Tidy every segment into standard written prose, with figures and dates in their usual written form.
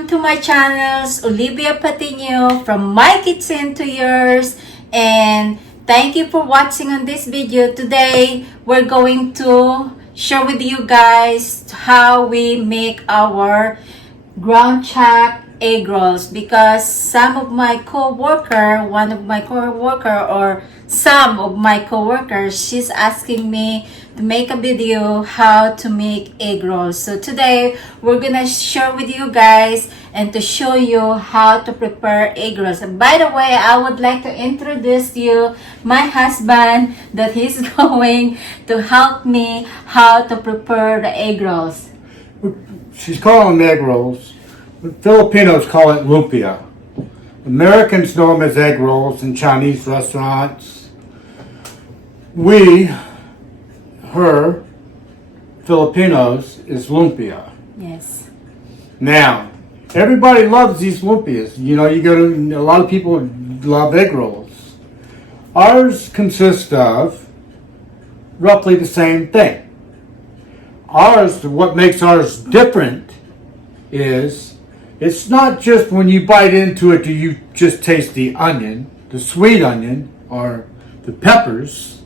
Welcome to my channels, Olivia Patenio, from my kitchen to yours, and thank you for watching on this video. Today we're going to share with you guys how we make our ground chuck egg rolls, because some of my co-workers, she's asking me to make a video how to make egg rolls. So today we're gonna share with you guys and to show you how to prepare egg rolls. And by the way, I would like to introduce you my husband, that he's going to help me how to prepare the egg rolls. She's calling them egg rolls. Filipinos call it lumpia. Americans know them as egg rolls in Chinese restaurants. Her, Filipinos, is lumpia. Yes. Now, everybody loves these lumpias. You know, a lot of people love egg rolls. Ours consist of roughly the same thing. What makes ours different is it's not just when you bite into it do you just taste the onion, the sweet onion, or the peppers,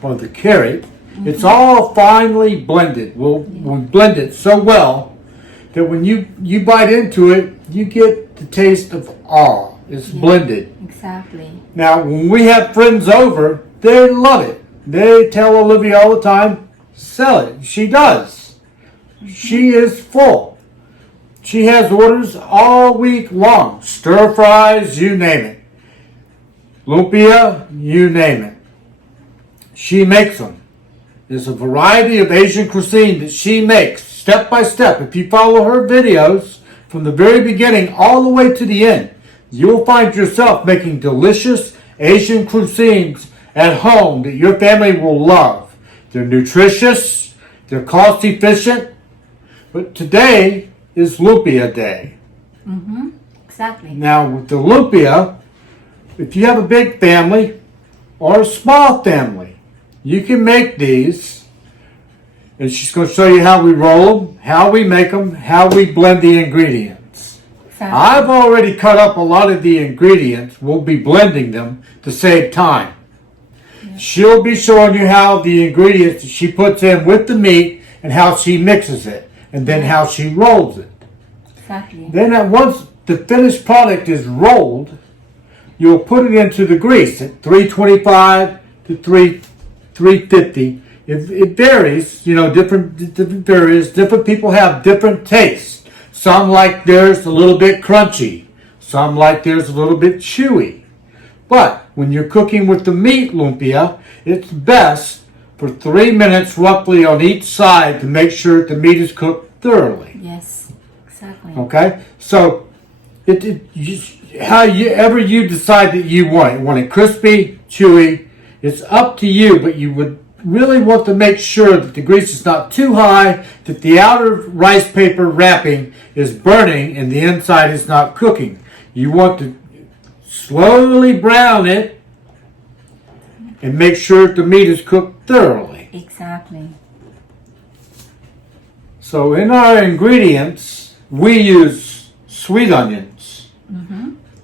or the carrot. It's all finely blended. We blend it so well that when you bite into it, you get the taste of all. It's blended. Exactly. Now, when we have friends over, they love it. They tell Olivia all the time, sell it. She does. She is full. She has orders all week long. Stir fries, you name it. Lumpia, you name it. She makes them. There's a variety of Asian cuisine that she makes, step by step. If you follow her videos from the very beginning all the way to the end, you'll find yourself making delicious Asian cuisines at home that your family will love. They're nutritious, they're cost efficient, but today is lumpia day. Exactly. Now with the lumpia, if you have a big family or a small family, you can make these, and she's going to show you how we roll them, how we make them, how we blend the ingredients. Exactly. I've already cut up a lot of the ingredients. We'll be blending them to save time. Yep. She'll be showing you how the ingredients she puts in with the meat and how she mixes it, and then how she rolls it. Exactly. Then once the finished product is rolled, you'll put it into the grease at 325 to 350. It varies, different varies. Different people have different tastes. Some like theirs a little bit crunchy. Some like theirs a little bit chewy. But when you're cooking with the meat lumpia, it's best for 3 minutes roughly on each side to make sure the meat is cooked thoroughly. Yes, exactly. Okay? So, however you decide that you want it crispy, chewy, it's up to you, but you would really want to make sure that the grease is not too high, that the outer rice paper wrapping is burning and the inside is not cooking. You want to slowly brown it and make sure that the meat is cooked thoroughly. Exactly. So in our ingredients, we use sweet onions.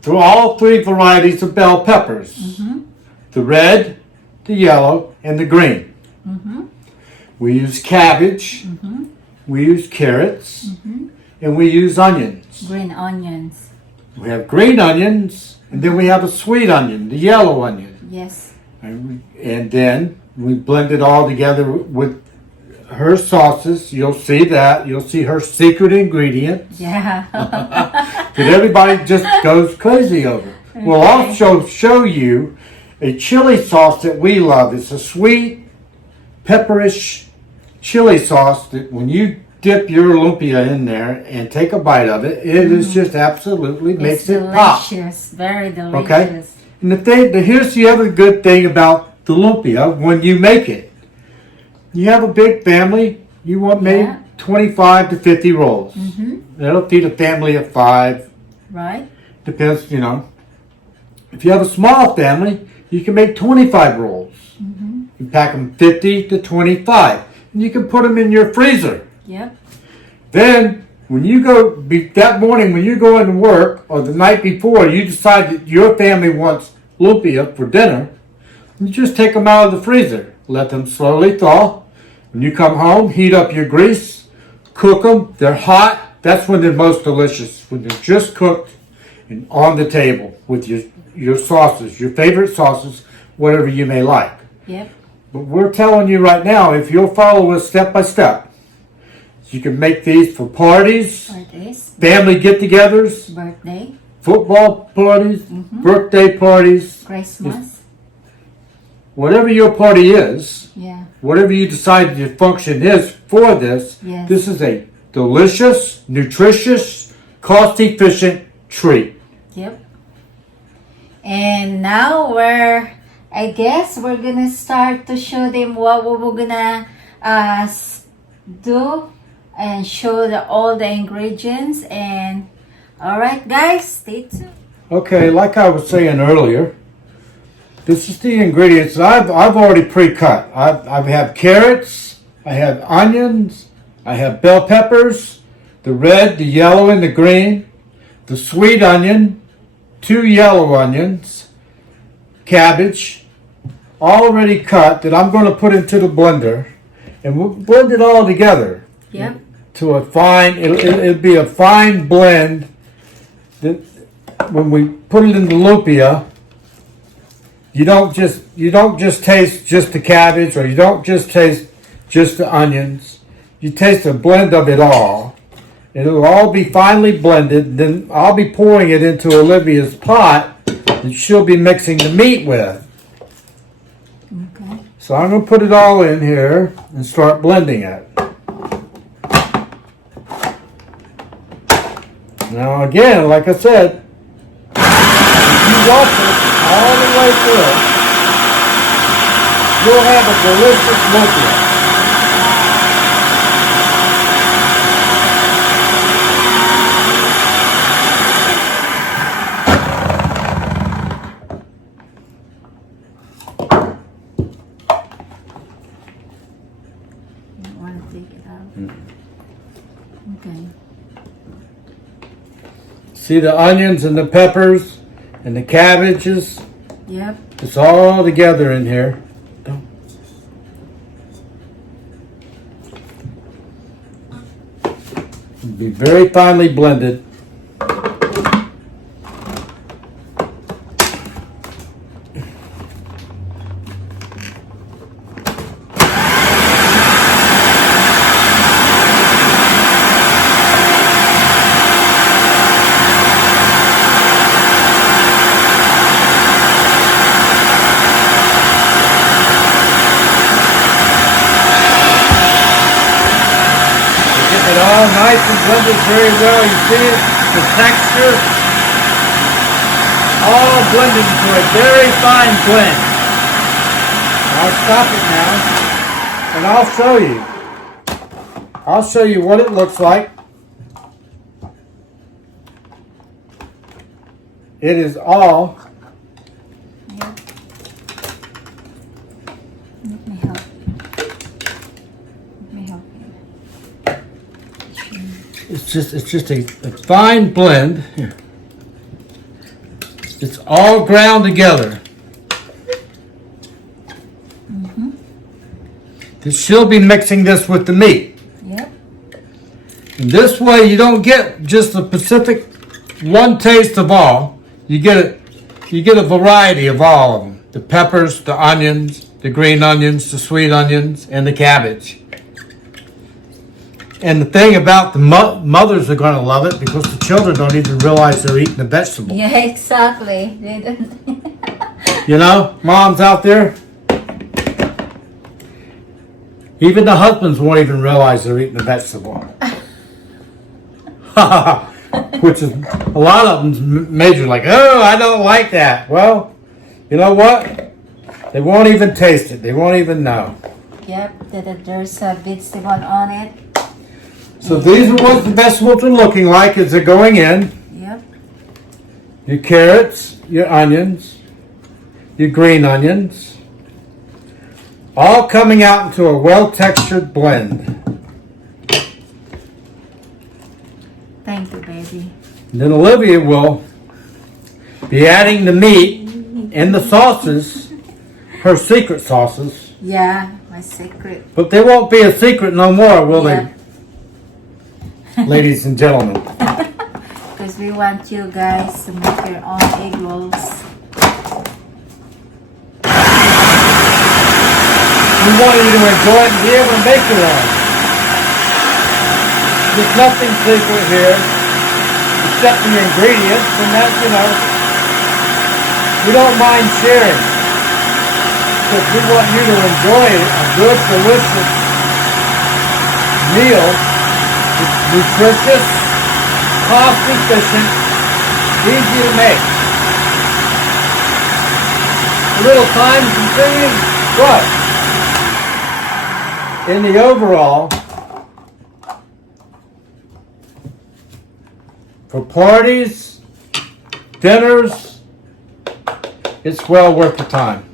Through all three varieties of bell peppers. The red, the yellow, and the green. We use cabbage, we use carrots, and we use onions. Green onions. We have green onions, and then we have a sweet onion, the yellow onion. Yes. And then we blend it all together with her sauces. You'll see that. You'll see her secret ingredients. Yeah. That everybody just goes crazy over. Okay. We'll also show you a chili sauce that we love. It's a sweet, pepperish chili sauce that when you dip your lumpia in there and take a bite of it, it is just absolutely makes it pop. Delicious, very delicious. Okay? And here's the other good thing about the lumpia when you make it. You have a big family, you want maybe 25 to 50 rolls. That'll feed a family of 5. Right. Depends, If you have a small family, you can make 25 rolls. You pack them 50 to 25. And you can put them in your freezer. Yep. Then when you go that morning when you go into work or the night before, you decide that your family wants lumpia for dinner, you just take them out of the freezer, let them slowly thaw. When you come home, heat up your grease, cook them. They're hot. That's when they're most delicious, when they're just cooked and on the table with your sauces, your favorite sauces, whatever you may like. Yep. But we're telling you right now, if you'll follow us step by step, you can make these for parties, family get-togethers, birthday, football parties, birthday parties, Christmas. Whatever your party is, Yeah. whatever you decide your function is for this, Yes. this is a delicious, nutritious, cost-efficient treat. Yep. And now I guess we're gonna start to show them what we're gonna do and show all the ingredients. And all right, guys, stay tuned. Okay, like I was saying earlier, this is the ingredients that I've already pre-cut. I have carrots, I have onions, I have bell peppers, the red, the yellow, and the green, the sweet onion, 2 yellow onions, cabbage, already cut that I'm going to put into the blender, and we'll blend it all together. Yep. To a fine, it'll be a fine blend. That when we put it in the lumpia, you don't just taste just the cabbage, or you don't just taste just the onions. You taste a blend of it all. It'll all be finely blended. Then I'll be pouring it into Olivia's pot that she'll be mixing the meat with. Okay. So I'm going to put it all in here and start blending it. Now again, like I said, if you watch it all the way through, you'll have a delicious lumpia. You want to take it out? Okay. See the onions and the peppers and the cabbages? Yep. It's all together in here. It'll be very finely blended. It all nice and blended very well. You see it? The texture all blended into a very fine blend. I'll stop it now and I'll show you. I'll show you what it looks like. It is all Yep. Let me help. Let me help you. it's just a fine blend. Here. It's all ground together. She'll be mixing this with the meat. Yep. And this way you don't get just the specific one taste of all. You get a variety of all of them. The peppers, the onions, the green onions, the sweet onions, and the cabbage. And the thing about the mothers are going to love it because the children don't even realize they're eating the vegetable. Yeah, exactly. They don't. You know, moms out there, even the husbands won't even realize they're eating the vegetable. Which is, a lot of them's major like, oh, I don't like that. Well, you know what? They won't even taste it. They won't even know. Yep, there's a vegetable on it. So these are what the vegetables are looking like as they're going in. Yep. Your carrots, your onions, your green onions, all coming out into a well-textured blend. Thank you, baby. Then Olivia will be adding the meat and the sauces, her secret sauces. Yeah, my secret. But they won't be a secret no more, will Yeah. they? Ladies and gentlemen. Because we want you guys to make your own egg rolls. We want you to enjoy it and be able to make your own. There's nothing secret here, except the ingredients, and that, we don't mind sharing. Because we want you to enjoy a good, delicious meal. It's nutritious, cost efficient, easy to make. A little time consuming, but in the overall, for parties, dinners, it's well worth the time.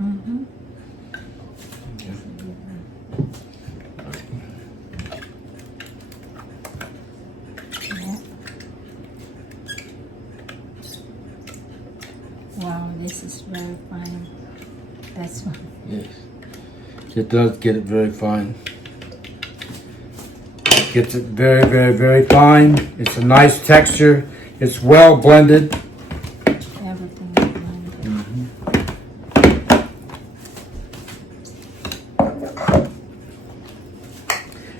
Mm-hmm. Yeah. Wow, this is very fine. That's one. Yes. It does get it very fine. Gets it very, very, very fine. It's a nice texture. It's well blended. Everything is blended.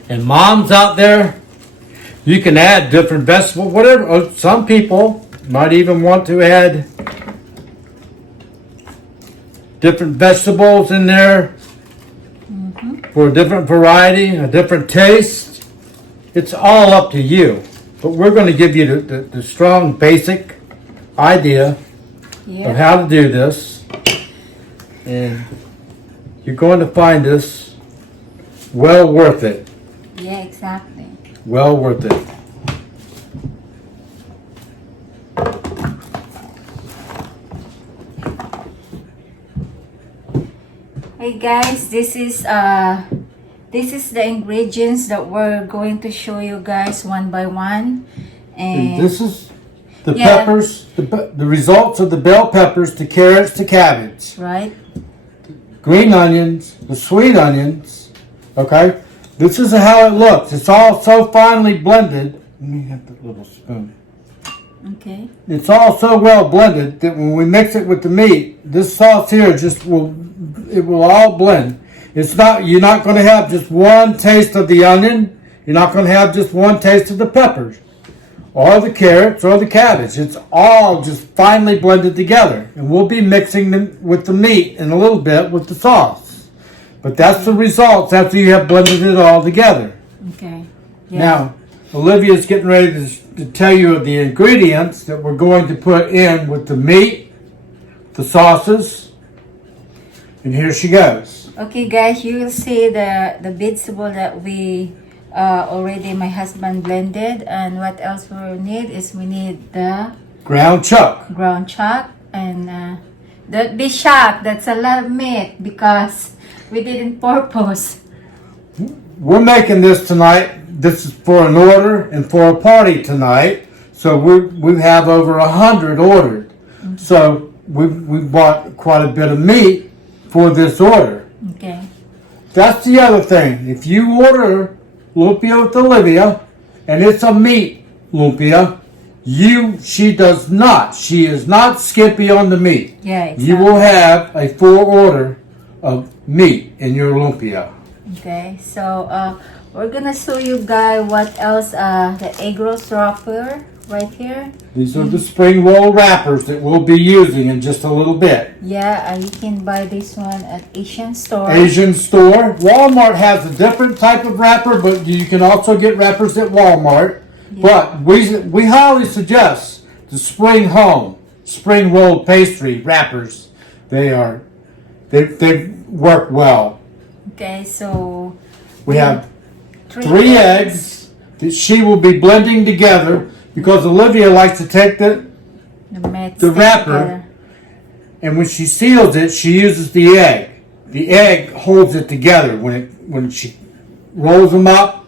And moms out there, you can add different vegetables, whatever. Some people might even want to add different vegetables in there for a different variety, a different taste. It's all up to you. But we're going to give you the strong basic idea of Yeah. how to do this. And you're going to find this well worth it. Yeah, exactly. Well worth it. Hey guys, this is the ingredients that we're going to show you guys one by one. And And this is the Yeah. peppers, the results of the bell peppers, the carrots, the cabbage, right? green onions, the sweet onions. Okay, this is how it looks. It's all so finely blended. Let me have the little spoon. Okay. It's all so well blended that when we mix it with the meat, this sauce here will all blend. You're not going to have just one taste of the onion. You're not going to have just one taste of the peppers or the carrots or the cabbage. It's all just finely blended together. And we'll be mixing them with the meat in a little bit with the sauce. But that's the results after you have blended it all together. Okay. Yeah. Now, Olivia's getting ready to tell you of the ingredients that we're going to put in with the meat, the sauces, and here she goes. Okay, guys, you will see the vegetable that we already my husband blended, and what else we need is we need the Ground chuck. ground chuck, and don't be shocked. That's a lot of meat because we did it purpose. We're making this tonight. This is for an order and for a party tonight. So we have over 100 ordered. So we bought quite a bit of meat for this order. Okay. That's the other thing. If you order lumpia with Olivia, and it's a meat lumpia, she does not. She is not skimpy on the meat. Yeah, exactly. You will have a full order of meat in your lumpia. Okay, so we're gonna show you guys what else. The egg roast wrapper right here. These are the spring roll wrappers that we'll be using in just a little bit. Yeah, you can buy this one at Asian store. Asian store. Walmart has a different type of wrapper, but you can also get wrappers at Walmart. Yeah. But we highly suggest the spring rolled pastry wrappers. They work well. Okay, so We have 3 eggs that she will be blending together because Olivia likes to take the wrapper, together. and when she seals it, she uses the egg. The egg holds it together. When she rolls them up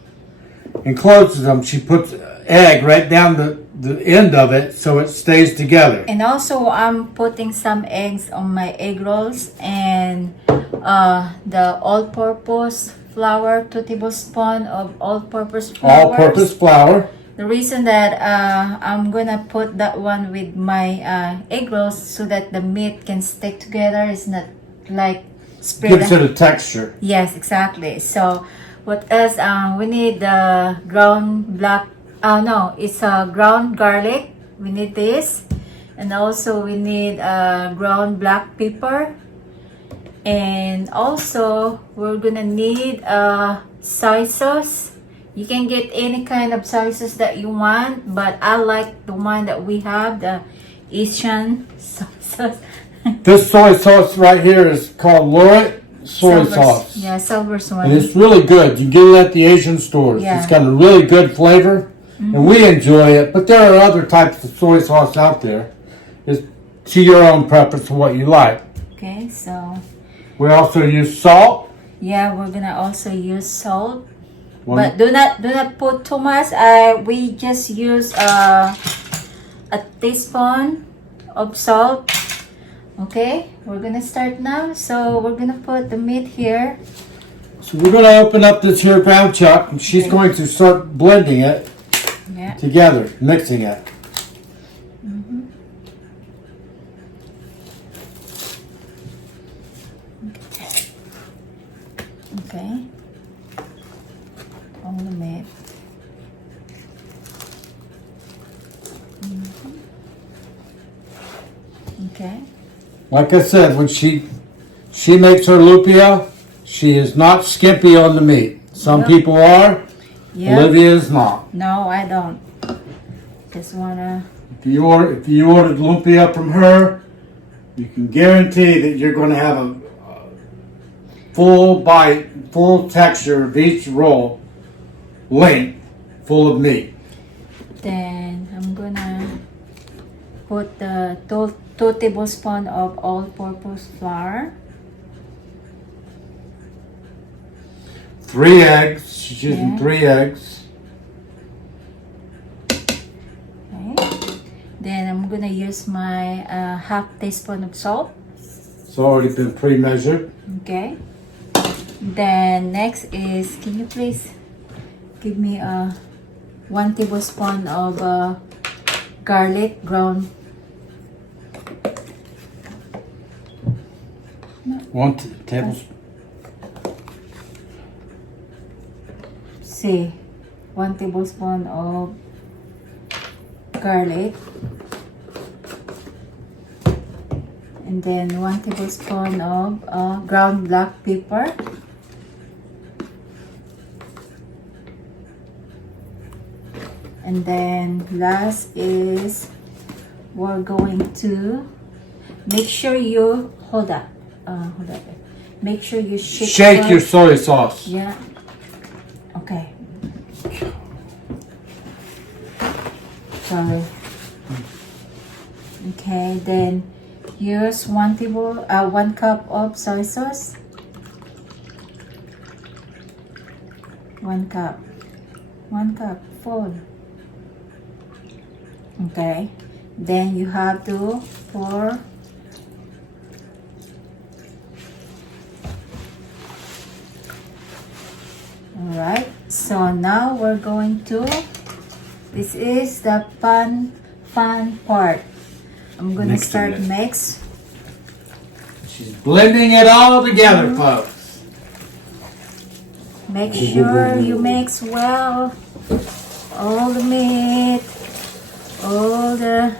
and closes them, she puts egg right down the end of it so it stays together. And also, I'm putting some eggs on my egg rolls and the all-purpose flour, 2 tablespoons of all-purpose flour. All-purpose flour. The reason that I'm gonna put that one with my egg rolls so that the meat can stick together. It's not like spread. Gives it a texture. Yes, exactly. So what else? We need the ground black. No, it's ground garlic. We need this, and also we need ground black pepper, and also we're gonna need soy sauce. You can get any kind of soy sauce that you want, but I like the one that we have, the Asian soy sauce. This soy sauce right here is called Lorette soy sauce. Yeah, Silver's one. And it's really good. You get it at the Asian stores. Yeah. It's got a really good flavor, and we enjoy it. But there are other types of soy sauce out there. It's to your own preference and what you like. Okay, so We also use salt. yeah, we're gonna also use salt. One- But do not put too much. We just use a teaspoon of salt. Okay, we're gonna start now. So we're gonna put the meat here. So we're going to open up this here ground chuck, and she's going to start blending it Yeah. together, mixing it. Okay. All the meat. Okay. Like I said, when she makes her lumpia, she is not skimpy on the meat. Some Yep. people are. Yeah. Olivia is not. No, I don't. Just wanna. If you ordered lumpia from her, you can guarantee that you're going to have a full bite, full texture of each roll, length, full of meat. Then I'm gonna put the two tablespoons of all-purpose flour. 3 eggs. She's using Yeah. 3 eggs. Okay. Then I'm gonna use my half teaspoon of salt. It's already been pre-measured. Okay. Then next is, can you please give me 1 tablespoon of garlic ground. 1 tablespoon. See, 1 tablespoon of garlic, and then 1 tablespoon of ground black pepper, and then last is we're going to make sure you hold up. Make sure you shake Shake your soy sauce. yeah. Okay. Sorry. Okay, then use 1 cup of soy sauce. 1 cup. 1 cup full. Okay. Then you have to pour. Alright, so now we're going to, this is the fun part. I'm gonna Mixing start it. mix. She's blending it all together, folks. Make sure you mix well. All the meat, all the,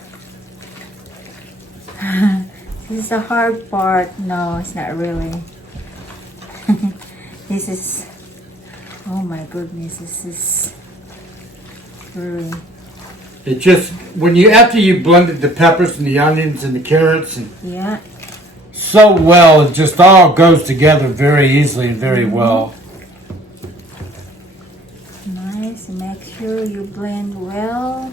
this is the hard part. No, it's not really. This is, oh my goodness, this is very. It just after you blended the peppers and the onions and the carrots and Yeah. so well, it just all goes together very easily and very well. Nice. Make sure you blend well.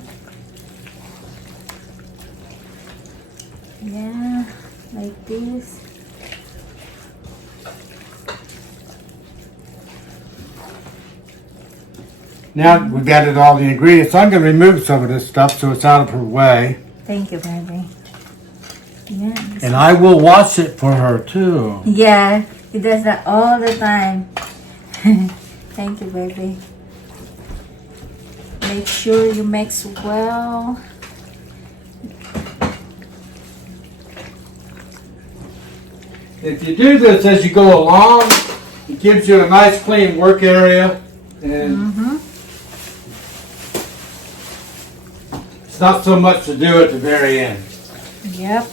Yeah, like this. Now we've added all the ingredients. I'm going to remove some of this stuff so it's out of her way. Thank you, baby. Yeah. And I will wash it for her too. Yeah, he does that all the time. Thank you, baby. Make sure you mix well. If you do this as you go along, it gives you a nice clean work area, and it's not so much to do at the very end. Yep.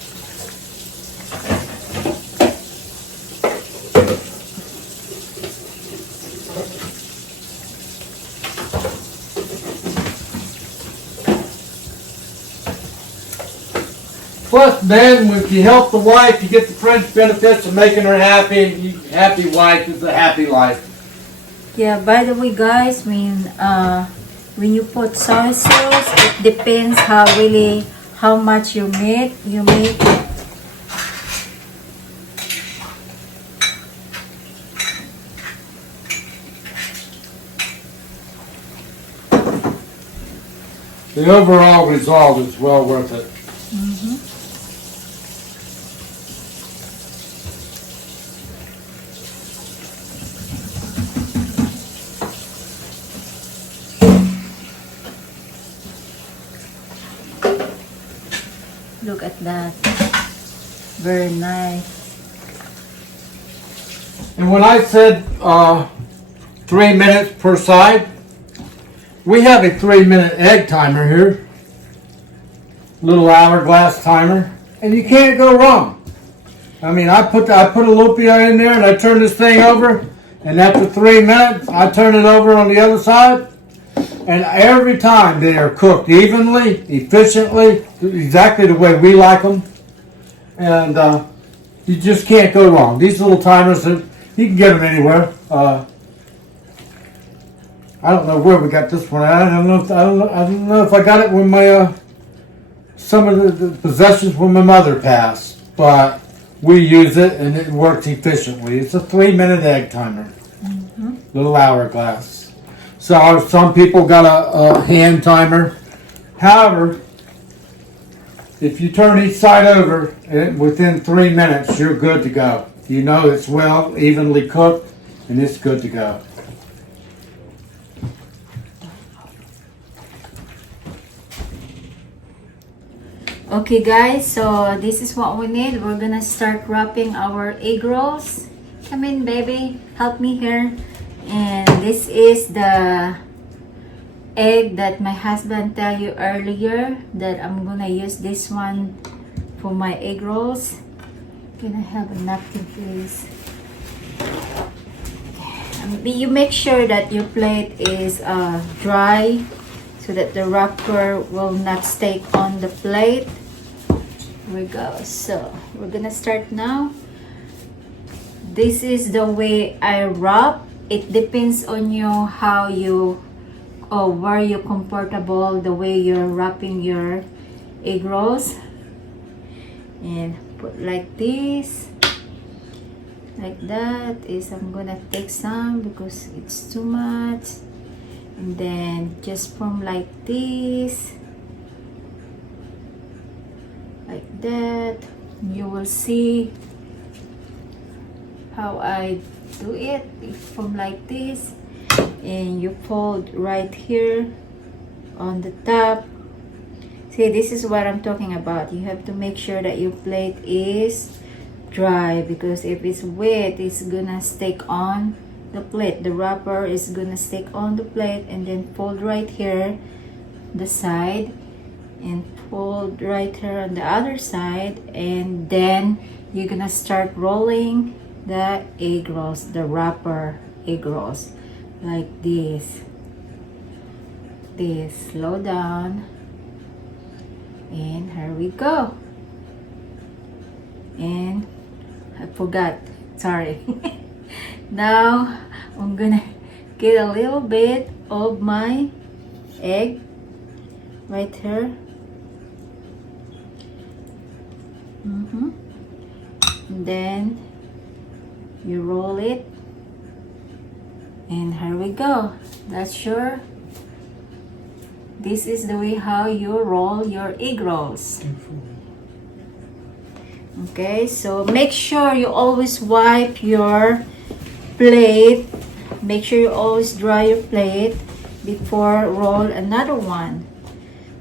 Plus, then, if you help the wife, you get the fringe benefits of making her happy, and you, happy wife is a happy life. Yeah, by the way, guys, when you put soy sauce, it depends how much you make. The overall result is well worth it. Look at that. Very nice. And when I said 3 minutes per side, we have a 3-minute egg timer here. Little hourglass timer. And you can't go wrong. I mean, I put a lumpia in there and I turn this thing over, and after 3 minutes I turn it over on the other side, and every time they are cooked evenly, efficiently, exactly the way we like them, and you just can't go wrong. These little timers, you can get them anywhere. I don't know where we got this one at. I don't know if I got it when my some of the possessions when my mother passed, but we use it and it works efficiently. It's a 3-minute egg timer, little hourglass. So some people got a hand timer. However, if you turn each side over within 3 minutes, you're good to go. You know it's well evenly cooked and it's good to go. Okay, guys, so this is what we need. We're gonna start wrapping our egg rolls. Come in, baby. Help me here. And this is the egg that my husband tell you earlier that I'm gonna use this one for my egg rolls. Can I have a napkin, please? You make sure that your plate is dry so that the wrapper will not stay on the plate. Here we go. So we're gonna start now. This is the way I wrap. It depends on you how you or where you're comfortable, the way you're wrapping your egg rolls. And put like this, like that. I'm gonna take some because it's too much, and then just form like this, like that. You will see how I do it. You form like this and you fold right here on the top. See, this is what I'm talking about. You have to make sure that your plate is dry, because if it's wet, it's gonna stick on the plate. The wrapper is gonna stick on the plate. And then fold right here the side and fold right here on the other side, and then you're gonna start rolling the egg rolls, the wrapper egg rolls, like this. Slow down, and here we go. And I forgot, sorry. Now I'm gonna get a little bit of my egg right here. And then you roll it, and here we go. That's your This is the way how you roll your egg rolls. Okay, so make sure you always wipe your plate. Make sure you always dry your plate before roll another one.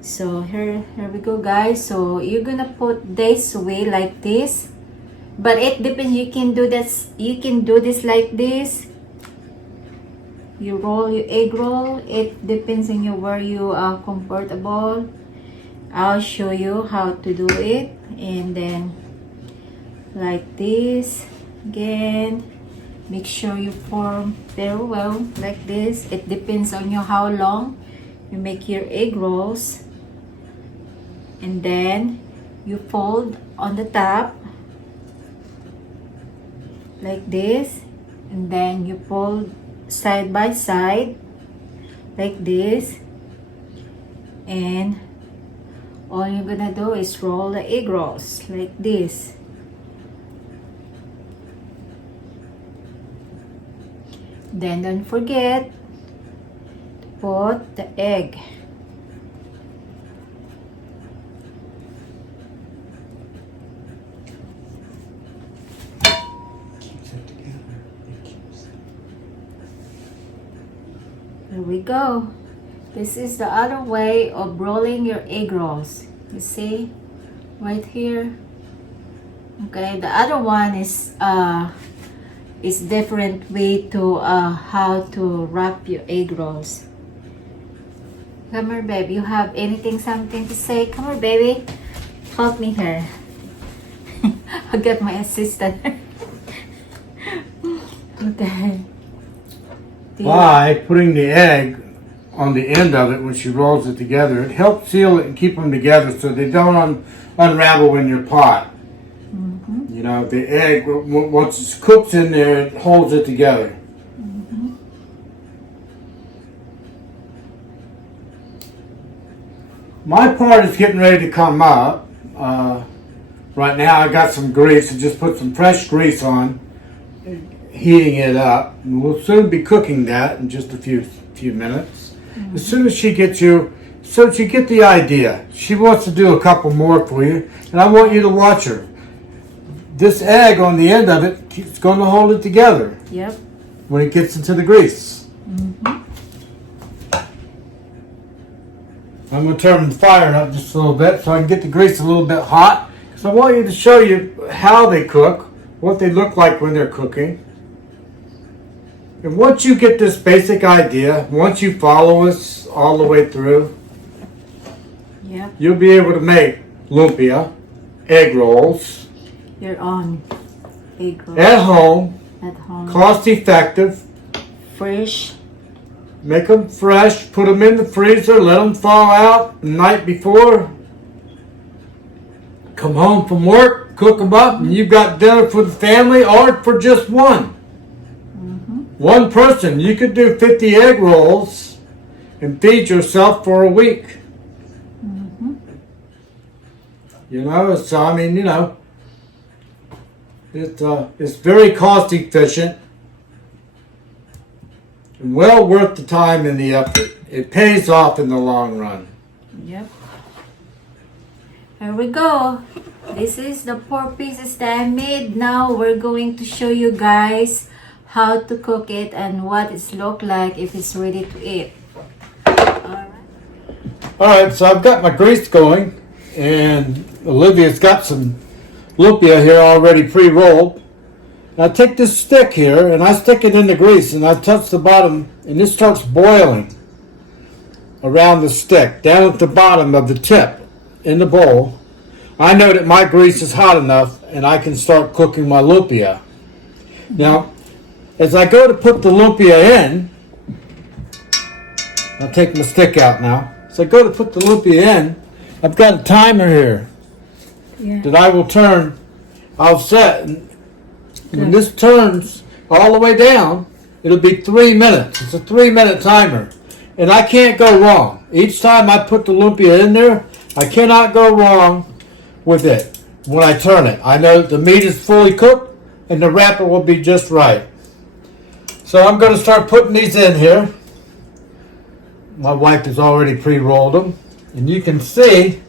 So here we go, guys. So you're gonna put this way like this, but it depends. You can do this. You can do this like this. You roll your egg roll. It depends on you where you are comfortable. I'll show you how to do it, and then like this again. Make sure you form very well like this. It depends on you how long you make your egg rolls, and then you fold on the top like this, and then you fold side by side like this, and all you're gonna do is roll the egg rolls like this. Then don't forget to put the egg. Here we go. This is the other way of rolling your egg rolls. You see? Right here. Okay, the other one is different way to how to wrap your egg rolls. Come here, baby. You have something to say? Come here, baby. Help me here. I'll get my assistant. Okay. By putting the egg on the end of it when she rolls it together, it helps seal it and keep them together so they don't unravel in your pot. Mm-hmm. You know, the egg, once it's cooked in there, it holds it together. Mm-hmm. My part is getting ready to come up. Right now I got some grease. I just put some fresh grease on, heating it up. And we'll soon be cooking that in just a few minutes. Mm-hmm. As soon as she gets you, so you get the idea. She wants to do a couple more for you, and I want you to watch her. This egg on the end of it is going to hold it together. Yep. When it gets into the grease. Mm-hmm. I'm going to turn the fire up just a little bit so I can get the grease a little bit hot. Because I want you to show you how they cook, what they look like when they're cooking. And once you get this basic idea, once you follow us all the way through, Yep. you'll be able to make lumpia, egg rolls, Your own egg roll at home, cost effective. fresh. Make them fresh, put them in the freezer, let them thaw out the night before. Come home from work, cook them up, and you've got dinner for the family or for just one. Mm-hmm. One person, you could do 50 egg rolls and feed yourself for a week. Mm-hmm. You know, so I mean, you know, it's very cost efficient. Well worth the time and the effort. It pays off in the long run. Yep. Here we go. This is the 4 pieces that I made. Now we're going to show you guys how to cook it and what it looks like if it's ready to eat. Alright, so I've got my grease going, and Olivia's got some lumpia here already pre-rolled. I take this stick here and I stick it in the grease and I touch the bottom, and it starts boiling around the stick down at the bottom of the tip in the bowl. I know that my grease is hot enough and I can start cooking my lumpia. Now, as I go to put the lumpia in, I'll take my stick out now. As I go to put the lumpia in, I've got a timer here that I will turn. I'll set. When this turns all the way down, it'll be 3 minutes. It's a 3-minute timer. And I can't go wrong. Each time I put the lumpia in there, I cannot go wrong with it when I turn it. I know the meat is fully cooked and the wrapper will be just right. So I'm going to start putting these in here. My wife has already pre-rolled them, and you can see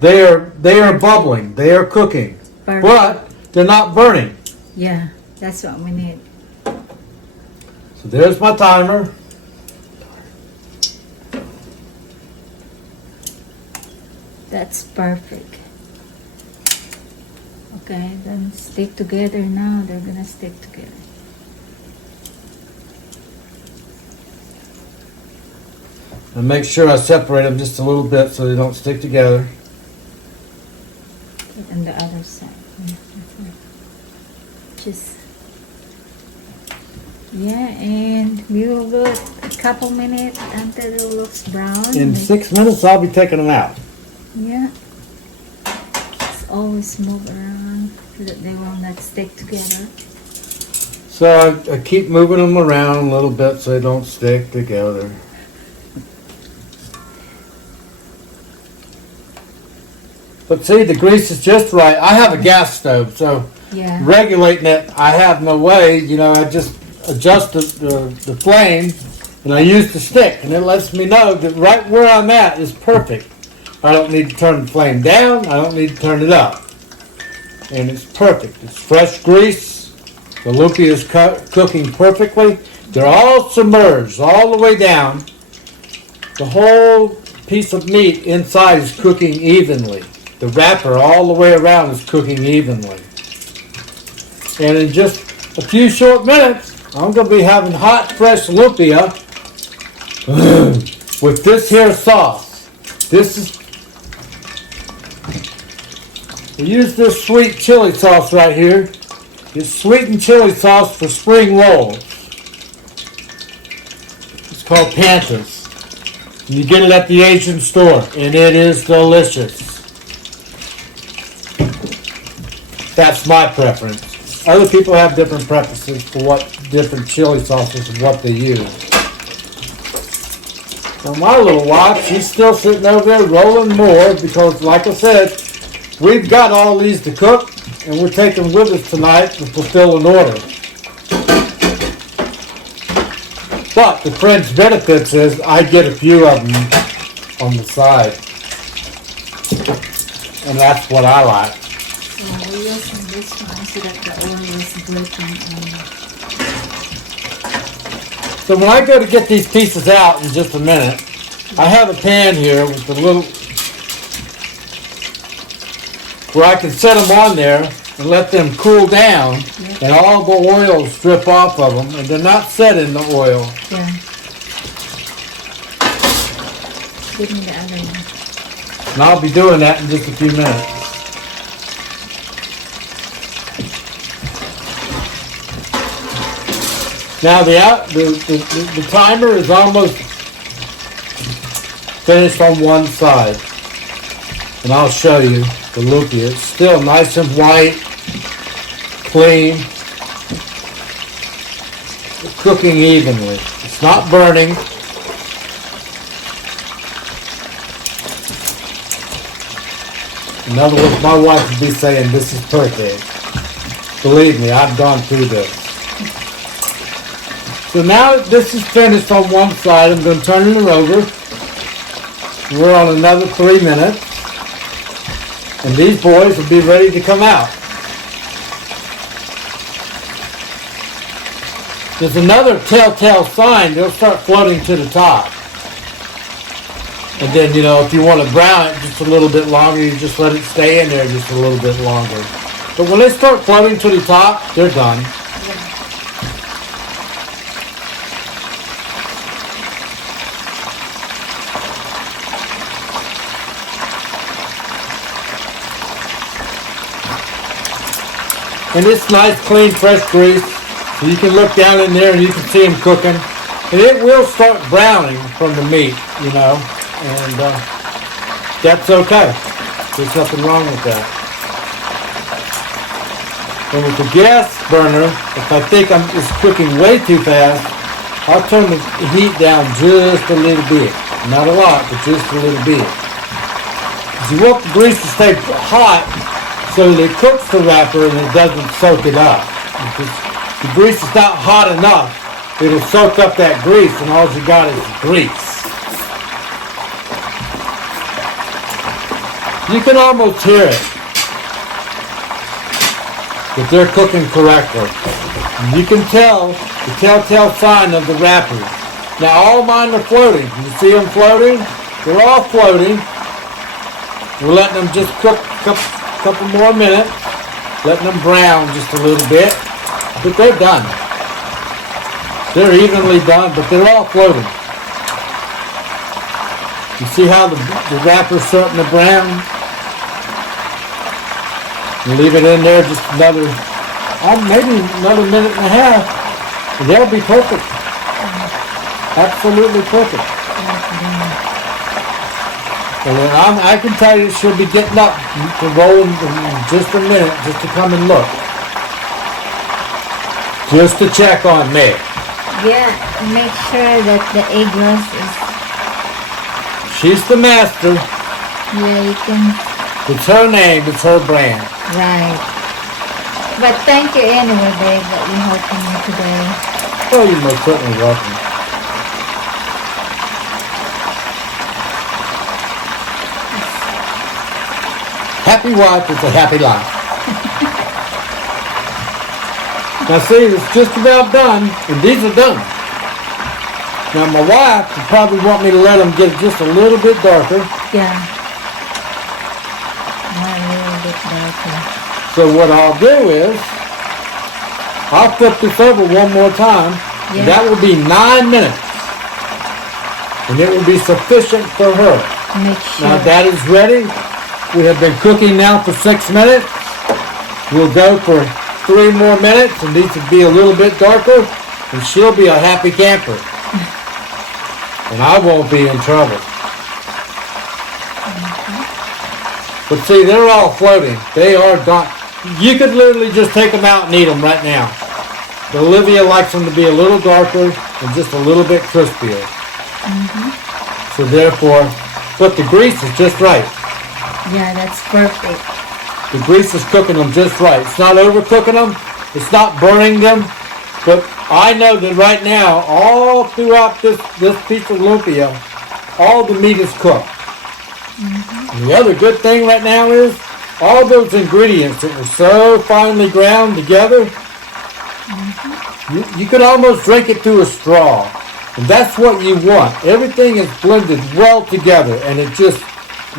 they are bubbling. They are cooking, Perfect. but they're not burning. Yeah, that's what we need. So there's my timer. That's perfect. Okay, then stick together now. They're gonna stick together. And make sure I separate them just a little bit so they don't stick together. And the other side. Just and we will do it a couple minutes until it looks brown. In 6 minutes, I'll be taking them out. Yeah. Just always move around so that they will not stick together. So I keep moving them around a little bit so they don't stick together. But see, the grease is just right. I have a gas stove, so Yeah. regulating it, I have no way. You know, I just adjust the flame, and I use the stick, and it lets me know that right where I'm at is perfect. I don't need to turn the flame down. I don't need to turn it up. And it's perfect. It's fresh grease. The lumpia is cooking perfectly. They're all submerged all the way down. The whole piece of meat inside is cooking evenly. The wrapper all the way around is cooking evenly. And in just a few short minutes, I'm going to be having hot, fresh lumpia with this here sauce. I use this sweet chili sauce right here. It's sweetened chili sauce for spring rolls. It's called Pantas. You get it at the Asian store, and it is delicious. That's my preference. Other people have different preferences for what different chili sauces and what they use. Now my little wife, she's still sitting over there rolling more because, like I said, we've got all these to cook, and we're taking with us tonight to fulfill an order. But the fringe benefits is I get a few of them on the side. And that's what I like. So we're using this one so that the oil is breaking. So when I go to get these pieces out in just a minute, I have a pan here with a little, where I can set them on there and let them cool down, and all the oils drip off of them, and they're not set in the oil. Yeah. Give me the other one. And I'll be doing that in just a few minutes. Now the timer is almost finished on one side, and I'll show you the lumpia. It's still nice and white, clean, cooking evenly. It's not burning. In other words, my wife would be saying this is perfect. Believe me, I've gone through this. So now this is finished on one side. I'm going to turn it over. We're on another 3 minutes. And these boys will be ready to come out. There's another telltale sign. They'll start floating to the top. And then, you know, if you want to brown it just a little bit longer, you just let it stay in there just a little bit longer. But when they start floating to the top, they're done. And it's nice, clean, fresh grease. So you can look down in there and you can see them cooking. And it will start browning from the meat, you know. And that's okay. There's nothing wrong with that. And with the gas burner, if I think it's cooking way too fast, I'll turn the heat down just a little bit. Not a lot, but just a little bit. Because you want the grease to stay hot so that it cooks the wrapper and it doesn't soak it up. Because the grease is not hot enough, it'll soak up that grease and all you got is grease. You can almost hear it. That they're cooking correctly. And you can tell the telltale sign of the wrappers. Now all mine are floating. You see them floating? They're all floating. We're letting them just cook a couple more minutes. Letting them brown just a little bit. But they're done. They're evenly done, but they're all floating. You see how the wrapper's starting to brown? You leave it in there just another, maybe another minute and a half, and they'll be perfect. Absolutely perfect. And then I can tell you she'll be getting up to roll in just a minute just to come and look. Just to check on me. Yeah, make sure that the eggrolls is... She's the master. Yeah, you can... It's her name, it's her brand. Right. But thank you anyway, babe, that you're helping me today. Oh, you're most certainly welcome. Happy wife is a happy life. Now see, it's just about done, and these are done. Now my wife would probably want me to let them get just a little bit darker. Yeah. Not a little bit darker. So what I'll do is, I'll flip this over one more time, and that will be 9 minutes. And it will be sufficient for her. Make sure. Now that is ready. We have been cooking now for 6 minutes. We'll go for 3 more minutes, and these will be a little bit darker, and she'll be a happy camper. And I won't be in trouble. But see, they're all floating. They are dark. You could literally just take them out and eat them right now. But Olivia likes them to be a little darker and just a little bit crispier. So therefore, but the grease is just right. Yeah, that's perfect. The grease is cooking them just right. It's not overcooking them. It's not burning them. But I know that right now, all throughout this piece of lumpia, all the meat is cooked. And the other good thing right now is, all those ingredients that were so finely ground together, you could almost drink it through a straw. And that's what you want. Everything is blended well together, and it's just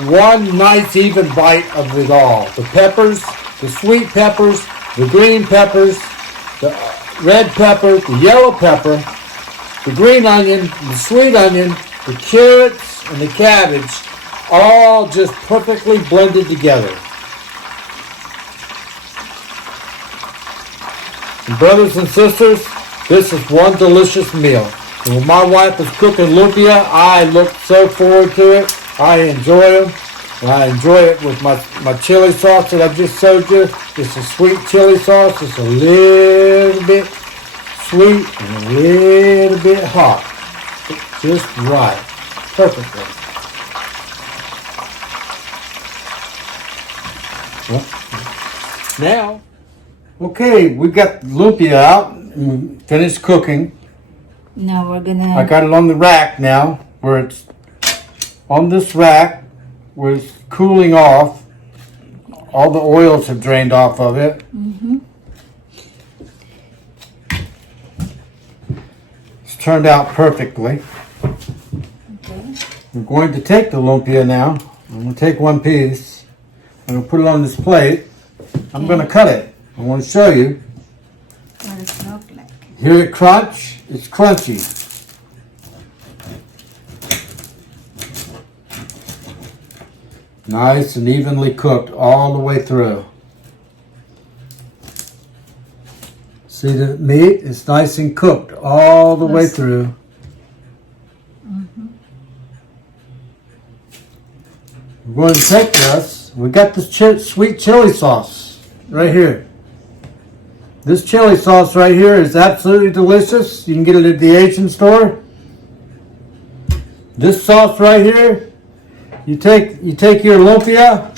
one nice even bite of it all. The peppers, the sweet peppers, the green peppers, the red pepper, the yellow pepper, the green onion, the sweet onion, the carrots, and the cabbage, all just perfectly blended together. And brothers and sisters, this is one delicious meal. And when my wife is cooking lumpia, I look so forward to it. I enjoy them. And I enjoy it with my chili sauce that I've just showed you. It's a sweet chili sauce. It's a little bit sweet and a little bit hot. It's just right. Perfectly. Well, now, okay, we got lumpia out and we finished cooking. Now we're gonna... I got it on the rack now, where it's on this rack, where it's cooling off. All the oils have drained off of it. It's turned out perfectly. Okay. I'm going to take the lumpia now. I'm going to take one piece. I'm going to put it on this plate. I'm going to cut it. I want to show you. What does it look like? Hear it crunch? It's crunchy. Nice and evenly cooked all the way through. See the meat? It's nice and cooked all the way through. We're going to take this. We got this sweet chili sauce right here. This chili sauce right here is absolutely delicious. You can get it at the Asian store. This sauce right here, you take your lumpia,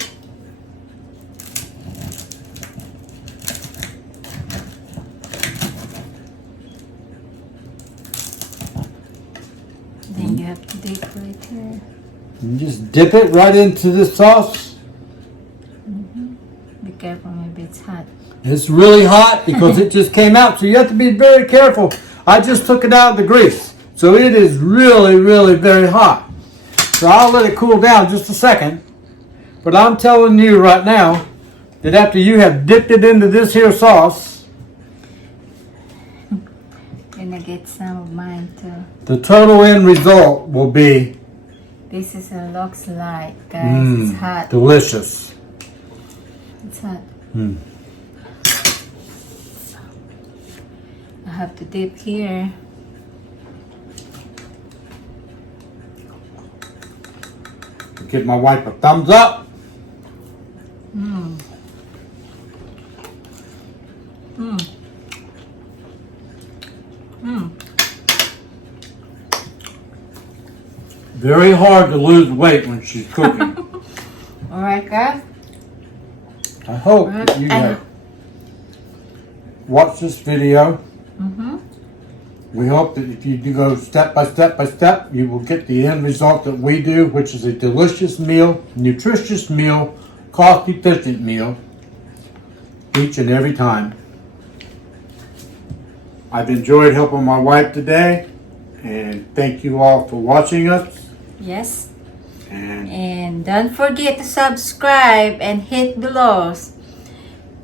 Then you have to dip right here. and just dip it right into this sauce. It's really hot because it just came out, so you have to be very careful. I just took it out of the grease, so it is really, really very hot. So I'll let it cool down just a second. But I'm telling you right now that after you have dipped it into this here sauce, Gonna get some of mine too. the total end result will be This is a looks like, guys. It's hot. delicious. It's hot. Mm. I have to dip here. Give my wife a thumbs up. Mm. Mm. Mm. Very hard to lose weight when she's cooking. All right, guys. I hope that you have watched this video. Mm-hmm. We hope that if you do go step by step by step, you will get the end result that we do, which is a delicious meal, nutritious meal, cost-efficient meal, each and every time. I've enjoyed helping my wife today, and thank you all for watching us. Yes. And And don't forget to subscribe and hit below.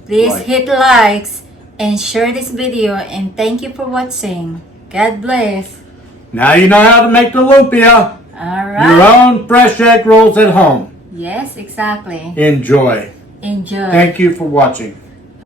Please Like. hit likes and share this video. And thank you for watching. God bless. now you know how to make the lumpia, All your right. own fresh egg rolls at home. Yes, exactly. Enjoy. Enjoy. Thank you for watching.